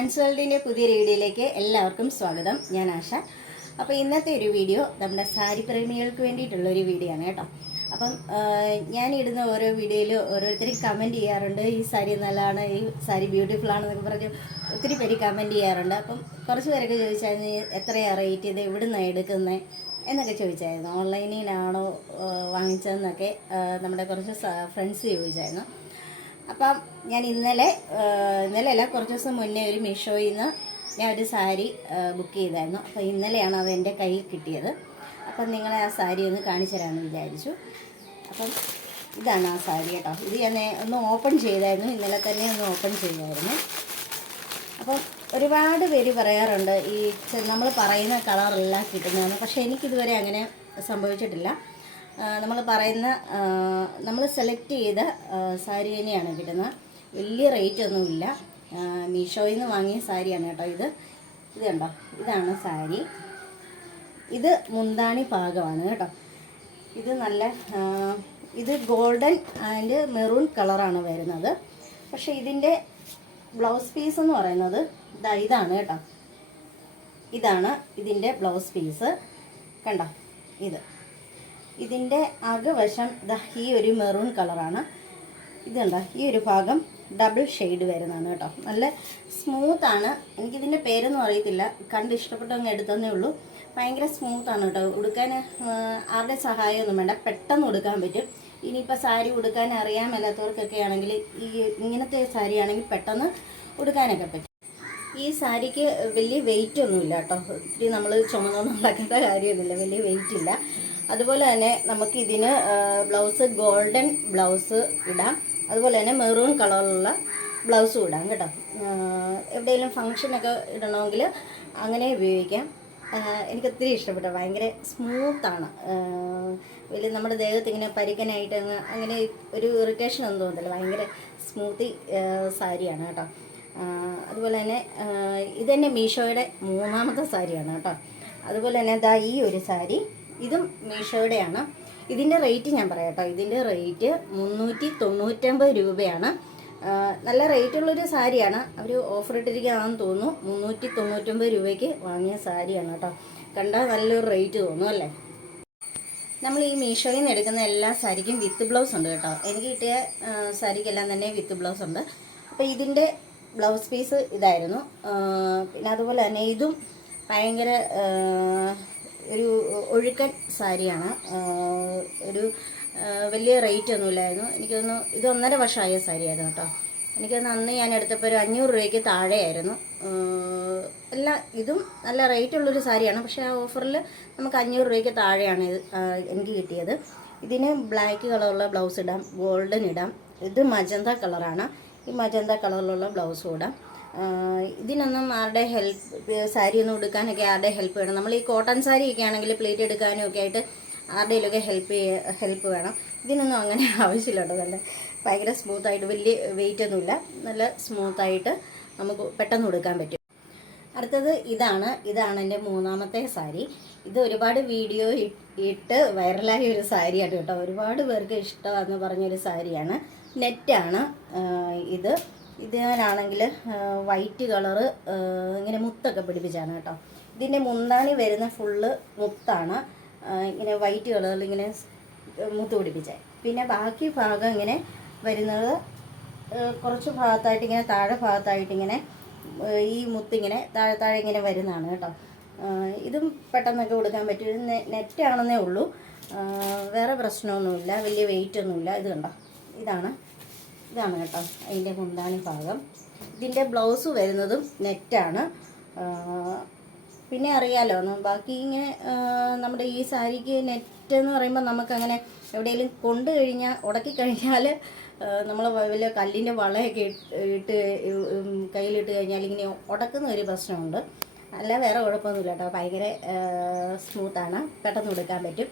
അൻസ്വേൾഡിന്റെ പുതിയ വീഡിയോയിലേക്ക് എല്ലാവർക്കും സ്വാഗതം. ഞാൻ ആശ. അപ്പോൾ ഇന്നത്തെ ഒരു വീഡിയോ നമ്മുടെ സാരി പ്രേമികൾക്ക് വേണ്ടിയിട്ടുള്ള ഒരു വീഡിയോ ആണ് കേട്ടോ. അപ്പം ഞാൻ ഇടുന്ന ഓരോ വീഡിയോയിൽ ഓരോരുത്തരും കമന്റ് ചെയ്യാറുണ്ട്. ഈ സാരി നല്ലതാണ് ഈ സാരി ബ്യൂട്ടിഫുൾ ആണെന്നൊക്കെ പറഞ്ഞ് ഒത്തിരി പേര് കമന്റ് ചെയ്യാറുണ്ട്. അപ്പം കുറച്ച് പേരൊക്കെ ചോദിച്ചായിരുന്നു "ഈ എത്രയാണ് റേറ്റ് ഇത്? എവിടുന്നാണ് എടുക്കുന്നത് എന്നൊക്കെ ചോദിച്ചായിരുന്നു. ഓൺലൈനിലാണോ വാങ്ങിച്ചതെന്നൊക്കെ നമ്മുടെ കുറച്ച് ഫ്രണ്ട്സ് ചോദിച്ചായിരുന്നു. അപ്പം ഞാൻ ഇന്നലെ ഇന്നലെ അല്ല കുറച്ച് ദിവസം മുന്നേ ഒരു മീഷോയിൽ നിന്ന് ഞാൻ ഒരു സാരി ബുക്ക് ചെയ്തായിരുന്നു. അപ്പോൾ ഇന്നലെയാണ് അത് എന്റെ കയ്യിൽ കിട്ടിയത്. അപ്പം നിങ്ങളെ ആ സാരി ഒന്ന് കാണിച്ചു തരാമെന്ന് വിചാരിച്ചു. അപ്പം ഇതാണ് ആ സാരി കേട്ടോ. ഇത് ഞാൻ ഒന്ന് ഓപ്പൺ ചെയ്തായിരുന്നു. ഇന്നലെ തന്നെ ഒന്ന് ഓപ്പൺ ചെയ്തായിരുന്നു. അപ്പം ഒരുപാട് പേര് പറയാറുണ്ട് ഈ നമ്മൾ പറയുന്ന കളറെല്ലാം കിട്ടുന്നതാണ്. പക്ഷേ എനിക്കിതുവരെ അങ്ങനെ സംഭവിച്ചിട്ടില്ല. നമ്മൾ പറയുന്ന നമ്മൾ സെലക്ട് ചെയ്ത സാരി തന്നെയാണ് കിട്ടുന്നത്. വലിയ റേറ്റ് ഒന്നുമില്ല മീഷോയിൽ നിന്ന് വാങ്ങിയ സാരിയാണ് കേട്ടോ ഇത്. ഇത് കണ്ടോ? ഇതാണ് സാരി. ഇത് മുന്താണി പാകമാണ് കേട്ടോ. ഇത് നല്ല ഇത് ഗോൾഡൻ ആൻഡ് മെറൂൺ കളറാണ് വരുന്നത്. പക്ഷെ ഇതിന്റെ ബ്ലൗസ് പീസ് എന്ന് പറയുന്നത് ഇതാ ഇതാണ് കേട്ടോ. ഇതാണ് ഇതിന്റെ ബ്ലൗസ് പീസ് കണ്ടോ? ഇത്. ഇതിന്റെ അകവശം ദാ ഈ ഒരു മെറൂൺ കളറാണ്. ഇതുണ്ടോ ഈ ഒരു ഭാഗം ഡബിൾ ഷെയ്ഡ് വരുന്നതാണ് കേട്ടോ. നല്ല സ്മൂത്താണ് എനിക്കിതിന്റെ പേരൊന്നും അറിയത്തില്ല. കണ്ട് ഇഷ്ടപ്പെട്ടങ്ങ് എടുത്തതേ ഉള്ളൂ. ഭയങ്കര സ്മൂത്താണ് കേട്ടോ. ഉടുക്കാൻ ആരുടെ സഹായമൊന്നും വേണ്ട. പെട്ടെന്ന് ഉടുക്കാൻ പറ്റും. ഇനിയിപ്പോൾ സാരി ഉടുക്കാൻ അറിയാൻ മേലാത്തവർക്കൊക്കെ ആണെങ്കിൽ ഈ ഇങ്ങനത്തെ സാരി ആണെങ്കിൽ പെട്ടെന്ന് ഉടുക്കാനൊക്കെ പറ്റും. ഈ സാരിക്ക് വലിയ വെയിറ്റ് ഒന്നുമില്ല കേട്ടോ. ഒത്തിരി നമ്മൾ ചുമന്നൊന്നും നടക്കേണ്ട കാര്യമൊന്നുമില്ല. വലിയ വെയിറ്റ് ഇല്ല. അതുപോലെ തന്നെ നമുക്ക് ഇതിന് ബ്ലൗസ് ഗോൾഡൻ ബ്ലൗസ് ഇടാം. അതുപോലെ തന്നെ മെറൂൺ കളറിലുള്ള ബ്ലൗസും ഇടാം കേട്ടോ. എവിടെയെങ്കിലും ഫങ്ഷനൊക്കെ ഇടണമെങ്കിൽ അങ്ങനെ ഉപയോഗിക്കാം. എനിക്ക് ഒത്തിരി ഇഷ്ടപ്പെട്ടു. ഭയങ്കര സ്മൂത്താണ് വലിയ നമ്മുടെ ദേഹത്ത് ഇങ്ങനെ പരിക്കനായിട്ട് അങ്ങ് അങ്ങനെ ഒരു ഇറിറ്റേഷൻ ഒന്നും തോന്നില്ല ഭയങ്കര സ്മൂത്തി സാരിയാണ് കേട്ടോ. അതുപോലെ തന്നെ ഇതെന്നെ മീഷോയുടെ മൂന്നാമത്തെ സാരിയാണ് കേട്ടോ. അതുപോലെ തന്നെ ദാ ഈ ഒരു സാരി ഇതും മീഷോയുടെയാണ്. ഇതിന്റെ റേറ്റ് ഞാൻ പറയാം കേട്ടോ. ഇതിന്റെ റേറ്റ് മുന്നൂറ്റി തൊണ്ണൂറ്റമ്പത് രൂപയാണ് നല്ല നല്ല റേറ്റുള്ളൊരു സാരിയാണ്. അവർ ഓഫർ ഇട്ടിരിക്കുകയാണെന്ന് തോന്നുന്നു. മുന്നൂറ്റി തൊണ്ണൂറ്റൊമ്പത് രൂപയ്ക്ക് വാങ്ങിയ സാരിയാണ് കേട്ടോ. കണ്ടാൽ നല്ലൊരു റേറ്റ് തോന്നും അല്ലേ? നമ്മൾ ഈ മീഷോയിൽ നിന്ന് എടുക്കുന്ന എല്ലാ സാരിക്കും വിത്ത് ബ്ലൗസ് ഉണ്ട് കേട്ടോ. എനിക്ക് കിട്ടിയ സാരിക്കെല്ലാം തന്നെ വിത്ത് ബ്ലൗസ് ഉണ്ട്. അപ്പോൾ ഇതിന്റെ ബ്ലൗസ് പീസ് ഇതായിരുന്നു. പിന്നെ അതുപോലെ തന്നെ ഇതും ഭയങ്കര ഒരു ഒഴുക്കൻ സാരിയാണ്. ഒരു വലിയ റേറ്റ് ഒന്നുമില്ലായിരുന്നു. എനിക്കൊന്ന് ഇത് ഒന്നര വർഷമായ സാരിയായിരുന്നു കേട്ടോ. എനിക്കൊന്ന് അന്ന് ഞാൻ എടുത്തപ്പോൾ ഒരു അഞ്ഞൂറ് രൂപയ്ക്ക് താഴെയായിരുന്നു. അല്ല ഇതും നല്ല റേറ്റ് ഉള്ളൊരു സാരിയാണ്. പക്ഷേ ആ ഓഫറിൽ നമുക്ക് അഞ്ഞൂറ് രൂപയ്ക്ക് താഴെയാണ് ഇത് എനിക്ക് കിട്ടിയത്. ഇതിന് ബ്ലാക്ക് കളറുള്ള ബ്ലൗസ് ഇടാം ഗോൾഡൻ ഇടാം. ഇത് മജന്ത കളറാണ് ഈ മജന്ത കളറിലുള്ള ബ്ലൗസും ഇടാം. ഇതിനൊന്നും ആരുടെ ഹെൽപ്പ് സാരി ഒന്നും എടുക്കാനൊക്കെ ആരുടെ ഹെൽപ്പ് വേണം? നമ്മൾ ഈ കോട്ടൺ സാരി ഒക്കെ ആണെങ്കിൽ പ്ലേറ്റ് എടുക്കാനും ഒക്കെ ആയിട്ട് ആരുടെയിലൊക്കെ ഹെൽപ്പ് ഹെൽപ്പ് വേണം. ഇതിനൊന്നും അങ്ങനെ ആവശ്യമില്ല കേട്ടോ നല്ല ഭയങ്കര സ്മൂത്തായിട്ട് വലിയ വെയിറ്റ് ഒന്നുമില്ല നല്ല സ്മൂത്തായിട്ട് നമുക്ക് പെട്ടെന്ന് കൊടുക്കാൻ പറ്റും. അടുത്തത് ഇതാണ്. ഇതാണ് എന്റെ മൂന്നാമത്തെ സാരി. ഇത് ഒരുപാട് വീഡിയോ ഇട്ട് വൈറലായ ഒരു സാരിയാണ് കേട്ടോ. ഒരുപാട് പേർക്ക് ഇഷ്ടമാണെന്ന് പറഞ്ഞൊരു സാരിയാണ്. നെറ്റാണ് ഇത്. ഇതിനാണെങ്കിൽ വൈറ്റ് കളറ് ഇങ്ങനെ മുത്തൊക്കെ പിടിപ്പിച്ചാണ് കേട്ടോ. ഇതിന്റെ മുന്താണി വരുന്ന ഫുള്ള് മുത്താണ്. ഇങ്ങനെ വൈറ്റ് കളറിൽ ഇങ്ങനെ മുത്ത് പിടിപ്പിച്ചേ. പിന്നെ ബാക്കി ഭാഗം ഇങ്ങനെ വരുന്നത് കുറച്ച് ഭാഗത്തായിട്ട് ഇങ്ങനെ താഴെ ഭാഗത്തായിട്ട് ഇങ്ങനെ ഈ മുത്തിങ്ങനെ താഴെ താഴെ ഇങ്ങനെ വരുന്നതാണ് കേട്ടോ. ഇതും പെട്ടെന്നൊക്കെ കൊടുക്കാൻ പറ്റും നെറ്റ് ആണെന്നേ ഉള്ളൂ. വേറെ പ്രശ്നമൊന്നുമില്ല വലിയ വെയിറ്റ് ഒന്നുമില്ല. ഇത് കണ്ടോ? ഇതാണ്. ഇതാണ് കേട്ടോ അതിന്റെ മുന്താണി ഭാഗം. ഇതിന്റെ ബ്ലൗസ് വരുന്നതും നെറ്റാണ്. പിന്നെ അറിയാലോ ബാക്കി ഇങ്ങനെ നമ്മുടെ ഈ സാരിക്ക് നെറ്റ് എന്ന് പറയുമ്പോൾ നമുക്കങ്ങനെ എവിടെയെങ്കിലും കൊണ്ടു കഴിഞ്ഞാൽ ഉടക്കി കഴിഞ്ഞാൽ നമ്മൾ വലിയ കല്ലിന്റെ വളയൊക്കെ ഇട്ട് കയ്യിലിട്ട് കഴിഞ്ഞാൽ ഇങ്ങനെ ഉടക്കുന്ന ഒരു പ്രശ്നമുണ്ട്. അല്ല വേറെ കുഴപ്പമൊന്നുമില്ല കേട്ടോ. ഭയങ്കര സ്മൂത്താണ് പെട്ടെന്ന് എടുക്കാൻ പറ്റും.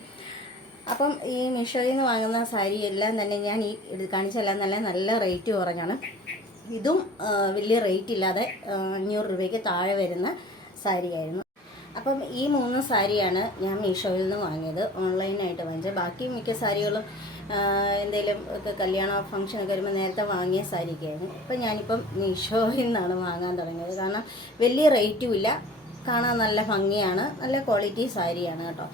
അപ്പം ഈ മീഷോയിൽ നിന്ന് വാങ്ങുന്ന സാരി എല്ലാം തന്നെ ഞാൻ ഈ കാണിച്ചെല്ലാം നല്ല നല്ല റേറ്റ് കുറഞ്ഞാണ്. ഇതും വലിയ റേറ്റ് ഇല്ലാതെ അഞ്ഞൂറ് രൂപയ്ക്ക് താഴെ വരുന്ന സാരിയായിരുന്നു. അപ്പം ഈ മൂന്ന് സാരിയാണ് ഞാൻ മീഷോയിൽ നിന്ന് വാങ്ങിയത്. ഓൺലൈനായിട്ട് വാങ്ങിച്ചത്. ബാക്കി മിക്ക സാരികളും എന്തെങ്കിലും ഒക്കെ കല്യാണ ഫംഗ്ഷനൊക്കെ വരുമ്പോൾ നേരത്തെ വാങ്ങിയ സാരിയൊക്കെയായിരുന്നു. ഇപ്പം ഞാനിപ്പം മീഷോയിൽ നിന്നാണ് വാങ്ങാൻ തുടങ്ങിയത്. കാരണം വലിയ റേറ്റും ഇല്ല. കാണാൻ നല്ല ഭംഗിയാണ്. നല്ല ക്വാളിറ്റി സാരിയാണ് കേട്ടോ.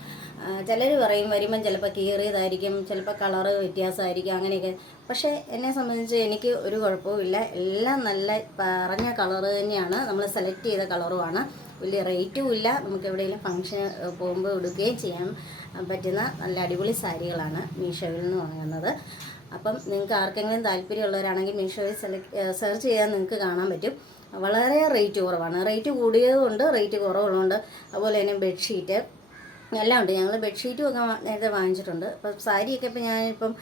ചിലർ പറയും വരുമ്പം ചിലപ്പോൾ കീറിയതായിരിക്കും ചിലപ്പോൾ കളറ് വ്യത്യാസമായിരിക്കും അങ്ങനെയൊക്കെ. പക്ഷേ എന്നെ സംബന്ധിച്ച് എനിക്ക് ഒരു കുഴപ്പവുമില്ല എല്ലാം നല്ല പറഞ്ഞ കളറ് തന്നെയാണ്. നമ്മൾ സെലക്ട് ചെയ്ത കളറുമാണ് വലിയ റേറ്റും ഇല്ല. നമുക്ക് എവിടെയെങ്കിലും ഫംഗ്ഷൻ പോകുമ്പോൾ എടുക്കുകയും ചെയ്യാൻ പറ്റുന്ന നല്ല അടിപൊളി സാരികളാണ് മീഷോയിൽ നിന്ന് വാങ്ങുന്നത്. അപ്പം നിങ്ങൾക്ക് ആർക്കെങ്കിലും താല്പര്യമുള്ളവരാണെങ്കിൽ മീഷോയിൽ സെലക്ട് സെർച്ച് ചെയ്യാൻ നിങ്ങൾക്ക് കാണാൻ പറ്റും. വളരെ റേറ്റ് കുറവാണ്. റേറ്റ് കൂടിയതുകൊണ്ട് റേറ്റ് കുറവുള്ളതുകൊണ്ട് അതുപോലെ തന്നെ ബെഡ്ഷീറ്റ് എല്ലാം ഉണ്ട് ഞങ്ങൾ ബെഡ്ഷീറ്റും ഒക്കെ നേരത്തെ വാങ്ങിച്ചിട്ടുണ്ട്. അപ്പം സാരിയൊക്കെ ഇപ്പം ഞാനിപ്പം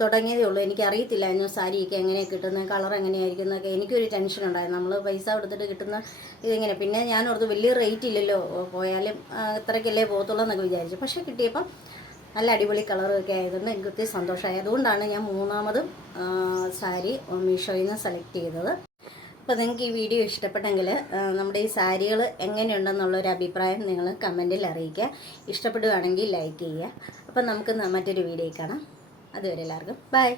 തുടങ്ങിയതേ ഉള്ളൂ. എനിക്ക് അറിയത്തില്ലായിരുന്നു സാരിയൊക്കെ എങ്ങനെയാണ് കിട്ടുന്നത് കളർ എങ്ങനെയായിരിക്കും എന്നൊക്കെ. എനിക്കൊരു ടെൻഷൻ ഉണ്ടായിരുന്നു. നമ്മൾ പൈസ കൊടുത്തിട്ട് കിട്ടുന്ന ഇതിങ്ങനെ. പിന്നെ ഞാൻ ഓർത്ത് വലിയ റേറ്റ് ഇല്ലല്ലോ. പോയാലും ഇത്രയ്ക്കല്ലേ പോകത്തുള്ളൂ എന്നൊക്കെ വിചാരിച്ചു. പക്ഷേ കിട്ടിയപ്പം നല്ല അടിപൊളി കളറൊക്കെ ആയതുകൊണ്ട് എനിക്ക് ഒത്തിരി സന്തോഷമായി. അതുകൊണ്ടാണ് ഞാൻ മൂന്നാമതും സാരി മീഷോയിൽ നിന്ന് സെലക്ട് ചെയ്തത്. അപ്പോൾ നിങ്ങൾക്ക് ഈ വീഡിയോ ഇഷ്ടപ്പെട്ടെങ്കിൽ നമ്മുടെ ഈ സാരികൾ എങ്ങനെയുണ്ടെന്നുള്ളൊരു അഭിപ്രായം നിങ്ങൾ കമന്റിൽ അറിയിക്കുക. ഇഷ്ടപ്പെടുകയാണെങ്കിൽ ലൈക്ക് ചെയ്യുക. അപ്പം നമുക്ക് മറ്റൊരു വീഡിയോ കാണാം. അതുവരെ എല്ലാവർക്കും ബൈ.